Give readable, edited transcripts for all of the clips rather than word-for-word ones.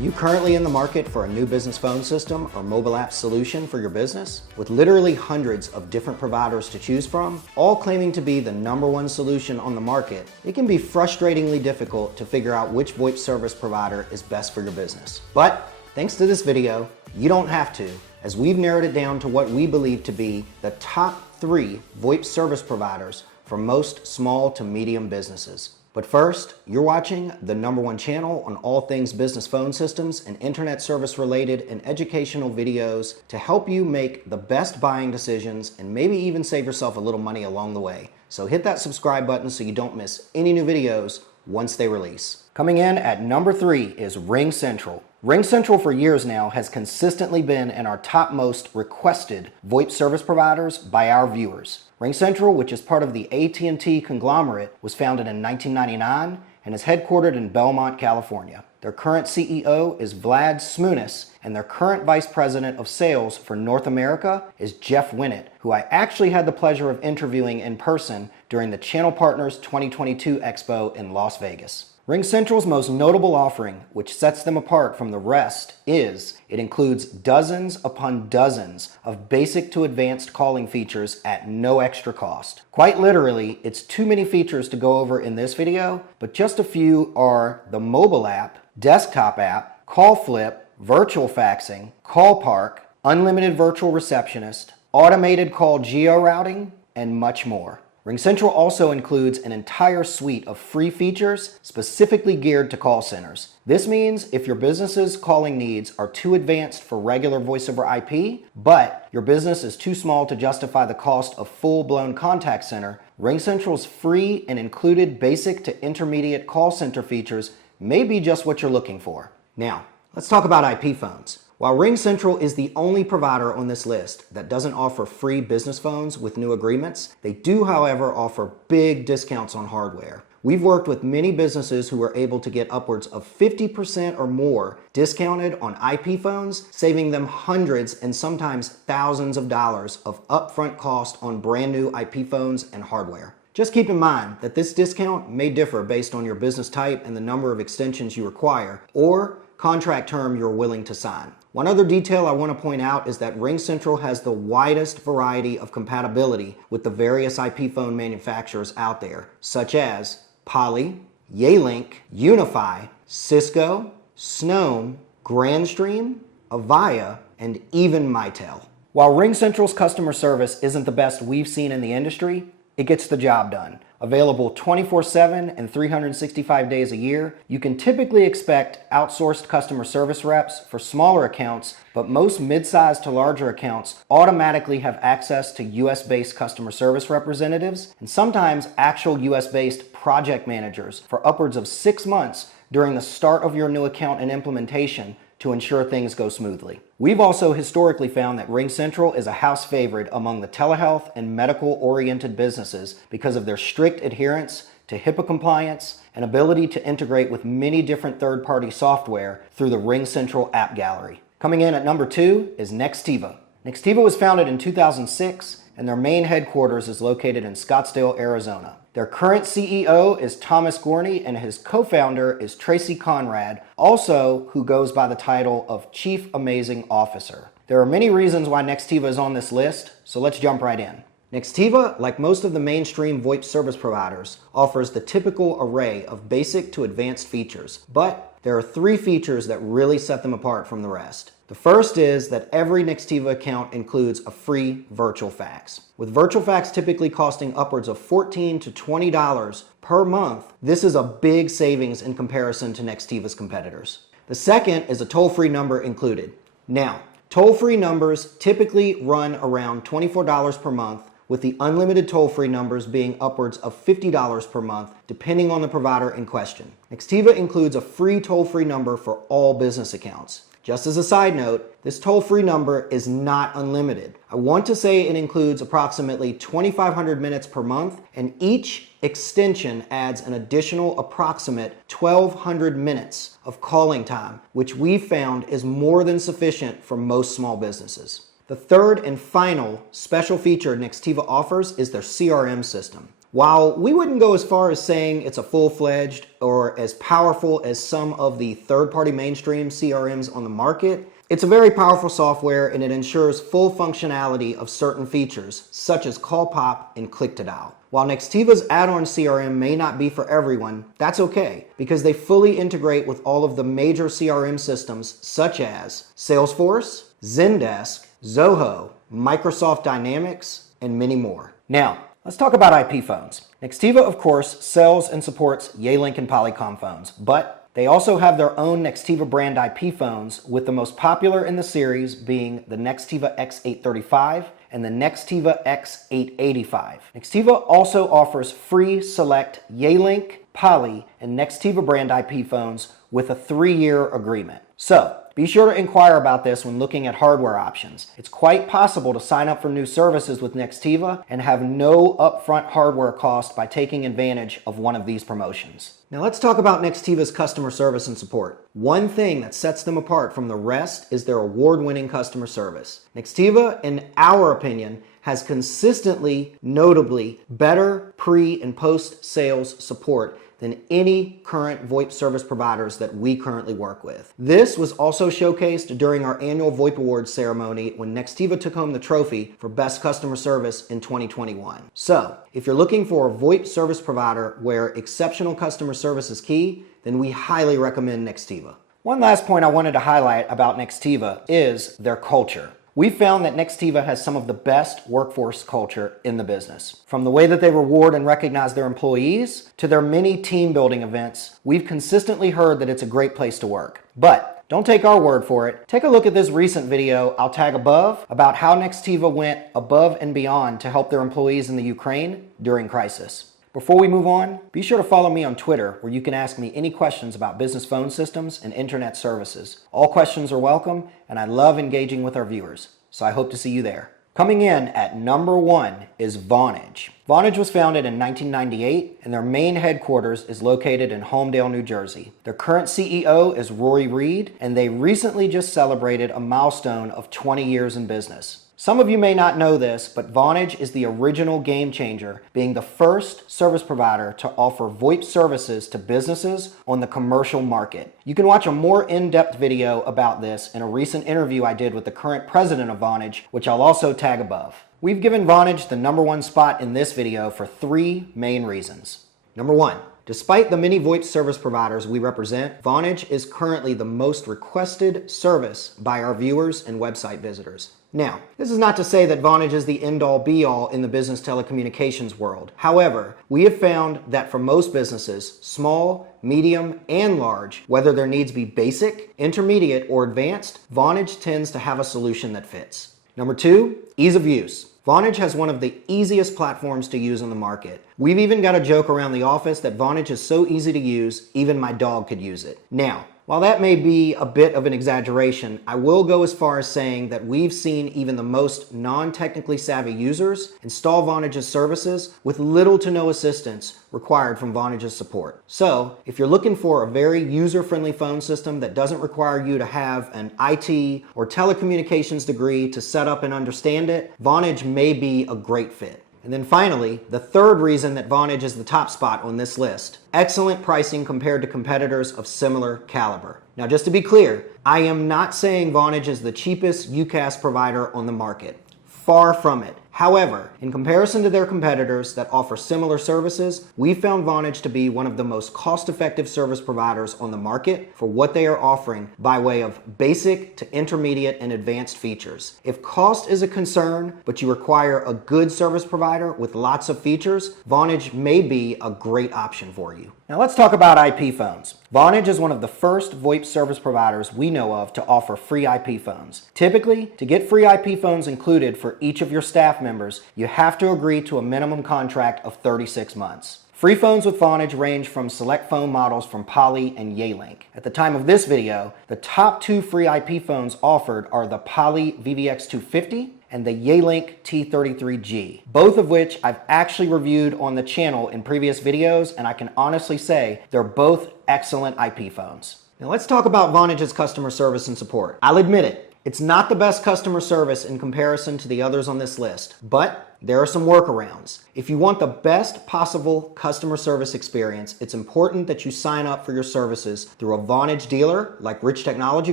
you currently in the market for a new business phone system or mobile app solution for your business? With literally hundreds of different providers to choose from, all claiming to be the #1 solution on the market, it can be frustratingly difficult to figure out which VoIP service provider is best for your business. But thanks to this video, you don't have to, as we've narrowed it down to what we believe to be the top 3 VoIP service providers for most small to medium businesses. But first, you're watching the #1 channel on all things business phone systems and internet service related and educational videos to help you make the best buying decisions and maybe even save yourself a little money along the way. So hit that subscribe button so you don't miss any new videos once they release. Coming in at number 3 is RingCentral. RingCentral for years now has consistently been in our top most requested VoIP service providers by our viewers. RingCentral, which is part of the AT&T conglomerate, was founded in 1999 and is headquartered in Belmont, California. Their current CEO is Vlad Smunis, and their current Vice President of Sales for North America is Jeff Winnett, who I actually had the pleasure of interviewing in person during the Channel Partners 2022 Expo in Las Vegas. RingCentral's most notable offering, which sets them apart from the rest, is it includes dozens upon dozens of basic to advanced calling features at no extra cost. Quite literally, it's too many features to go over in this video, but just a few are the mobile app, desktop app, call flip, virtual faxing, call park, unlimited virtual receptionist, automated call geo-routing, and much more. RingCentral also includes an entire suite of free features specifically geared to call centers. This means if your business's calling needs are too advanced for regular voice over IP, but your business is too small to justify the cost of full-blown contact center, RingCentral's free and included basic to intermediate call center features may be just what you're looking for. Now, let's talk about IP phones. While RingCentral is the only provider on this list that doesn't offer free business phones with new agreements, they do, however, offer big discounts on hardware. We've worked with many businesses who are able to get upwards of 50% or more discounted on IP phones, saving them hundreds and sometimes thousands of dollars of upfront cost on brand new IP phones and hardware. Just keep in mind that this discount may differ based on your business type and the number of extensions you require, or contract term you're willing to sign. One other detail I want to point out is that RingCentral has the widest variety of compatibility with the various IP phone manufacturers out there, such as Poly, Yealink, Unify, Cisco, Snome, Grandstream, Avaya, and even Mitel. While RingCentral's customer service isn't the best we've seen in the industry, it gets the job done. Available 24/7 and 365 days a year, you can typically expect outsourced customer service reps for smaller accounts, but most mid-sized to larger accounts automatically have access to US-based customer service representatives and sometimes actual US-based project managers for upwards of 6 months during the start of your new account and implementation to ensure things go smoothly. We've also historically found that RingCentral is a house favorite among the telehealth and medical-oriented businesses because of their strict adherence to HIPAA compliance and ability to integrate with many different third-party software through the RingCentral app gallery. Coming in at number 2 is Nextiva. Nextiva was founded in 2006 and their main headquarters is located in Scottsdale, Arizona. Their current CEO is Thomas Gorney and his co-founder is Tracy Conrad, also who goes by the title of Chief Amazing Officer. There are many reasons why Nextiva is on this list, so let's jump right in. Nextiva, like most of the mainstream VoIP service providers, offers the typical array of basic to advanced features, but there are 3 features that really set them apart from the rest. The first is that every Nextiva account includes a free virtual fax. With virtual fax typically costing upwards of $14 to $20 per month, this is a big savings in comparison to Nextiva's competitors. The second is a toll-free number included. Now, toll-free numbers typically run around $24 per month, with the unlimited toll-free numbers being upwards of $50 per month, depending on the provider in question. Nextiva includes a free toll-free number for all business accounts. Just as a side note, this toll-free number is not unlimited. I want to say it includes approximately 2,500 minutes per month, and each extension adds an additional approximate 1,200 minutes of calling time, which we've found is more than sufficient for most small businesses. The third and final special feature Nextiva offers is their CRM system. While we wouldn't go as far as saying it's a full-fledged or as powerful as some of the third-party mainstream CRMs on the market, it's a very powerful software and it ensures full functionality of certain features, such as call pop and click to dial. While Nextiva's add-on CRM may not be for everyone, that's okay, because they fully integrate with all of the major CRM systems such as Salesforce, Zendesk, Zoho, Microsoft Dynamics, and many more. Now, let's talk about IP phones. Nextiva, of course, sells and supports Yealink and Polycom phones, but they also have their own Nextiva brand IP phones, with the most popular in the series being the Nextiva X835 and the Nextiva X885. Nextiva also offers free select Yealink, Poly, and Nextiva brand IP phones with a 3-year agreement. So, be sure to inquire about this when looking at hardware options. It's quite possible to sign up for new services with Nextiva and have no upfront hardware cost by taking advantage of one of these promotions. Now let's talk about Nextiva's customer service and support. One thing that sets them apart from the rest is their award-winning customer service. Nextiva, in our opinion, has consistently, notably better pre- and post-sales support than any current VoIP service providers that we currently work with. This was also showcased during our annual VoIP Awards ceremony when Nextiva took home the trophy for Best Customer Service in 2021. So, if you're looking for a VoIP service provider where exceptional customer service is key, then we highly recommend Nextiva. One last point I wanted to highlight about Nextiva is their culture. We've found that Nextiva has some of the best workforce culture in the business. From the way that they reward and recognize their employees to their many team building events, we've consistently heard that it's a great place to work. But don't take our word for it. Take a look at this recent video I'll tag above about how Nextiva went above and beyond to help their employees in the Ukraine during crisis. Before we move on, be sure to follow me on Twitter, where you can ask me any questions about business phone systems and internet services. All questions are welcome, and I love engaging with our viewers, so I hope to see you there. Coming in at number 1 is Vonage. Vonage was founded in 1998, and their main headquarters is located in Holmdel, New Jersey. Their current CEO is Rory Reed, and they recently just celebrated a milestone of 20 years in business. Some of you may not know this, but Vonage is the original game changer, being the first service provider to offer VoIP services to businesses on the commercial market. You can watch a more in-depth video about this in a recent interview I did with the current president of Vonage, which I'll also tag above. We've given Vonage the number 1 spot in this video for 3 main reasons. Number 1. Despite the many VoIP service providers we represent, Vonage is currently the most requested service by our viewers and website visitors. Now, this is not to say that Vonage is the end-all be-all in the business telecommunications world. However, we have found that for most businesses, small, medium, and large, whether their needs be basic, intermediate, or advanced, Vonage tends to have a solution that fits. Number 2, ease of use. Vonage has one of the easiest platforms to use on the market. We've even got a joke around the office that Vonage is so easy to use, even my dog could use it. Now, while that may be a bit of an exaggeration, I will go as far as saying that we've seen even the most non-technically savvy users install Vonage's services with little to no assistance required from Vonage's support. So, if you're looking for a very user-friendly phone system that doesn't require you to have an IT or telecommunications degree to set up and understand it, Vonage may be a great fit. And then finally, the third reason that Vonage is the top spot on this list: excellent pricing compared to competitors of similar caliber. Now, just to be clear, I am not saying Vonage is the cheapest UCaaS provider on the market. Far from it. However, in comparison to their competitors that offer similar services, we found Vonage to be one of the most cost-effective service providers on the market for what they are offering by way of basic to intermediate and advanced features. If cost is a concern, but you require a good service provider with lots of features, Vonage may be a great option for you. Now let's talk about IP phones. Vonage is one of the first VoIP service providers we know of to offer free IP phones. Typically, to get free IP phones included for each of your staff members, you have to agree to a minimum contract of 36 months. Free phones with Vonage range from select phone models from Poly and Yealink. At the time of this video, the top 2 free IP phones offered are the Poly VVX250 and the Yealink T33G, both of which I've actually reviewed on the channel in previous videos, and I can honestly say they're both excellent IP phones. Now let's talk about Vonage's customer service and support. I'll admit it, it's not the best customer service in comparison to the others on this list, but there are some workarounds. If you want the best possible customer service experience, it's important that you sign up for your services through a Vonage dealer like Rich Technology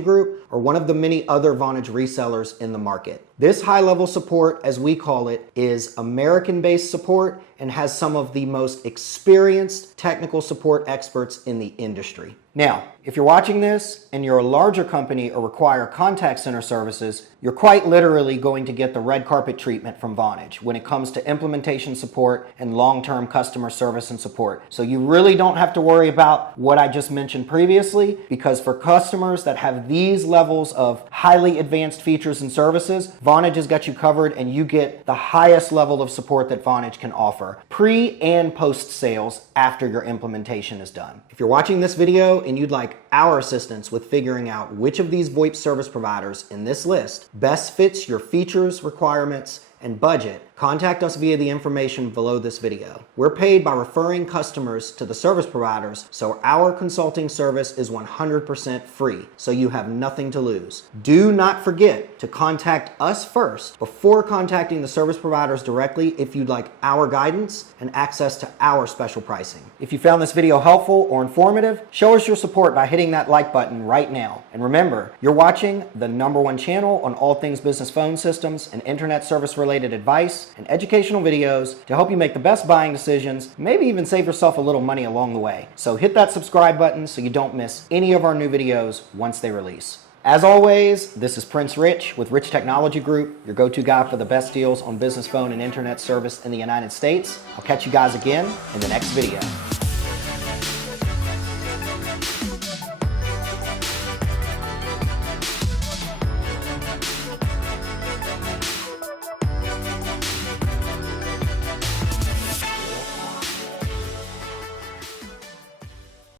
Group or one of the many other Vonage resellers in the market. This high-level support, as we call it, is American-based support and has some of the most experienced technical support experts in the industry. Now, if you're watching this and you're a larger company or require contact center services, you're quite literally going to get the red carpet treatment from Vonage when it comes to implementation support and long-term customer service and support. So you really don't have to worry about what I just mentioned previously, because for customers that have these levels of highly advanced features and services, Vonage has got you covered and you get the highest level of support that Vonage can offer, pre and post sales after your implementation is done. If you're watching this video and you'd like our assistance with figuring out which of these VoIP service providers in this list best fits your features, requirements, and budget, contact us via the information below this video. We're paid by referring customers to the service providers, so our consulting service is 100% free, so you have nothing to lose. Do not forget to contact us first before contacting the service providers directly if you'd like our guidance and access to our special pricing. If you found this video helpful or informative, show us your support by hitting that like button right now. And remember, you're watching the #1 channel on all things business phone systems and internet service related advice and educational videos to help you make the best buying decisions, maybe even save yourself a little money along the way. So hit that subscribe button so you don't miss any of our new videos once they release. As always, this is Prince Rich with Rich Technology Group, your go-to guy for the best deals on business phone and internet service in the United States. I'll catch you guys again in the next video.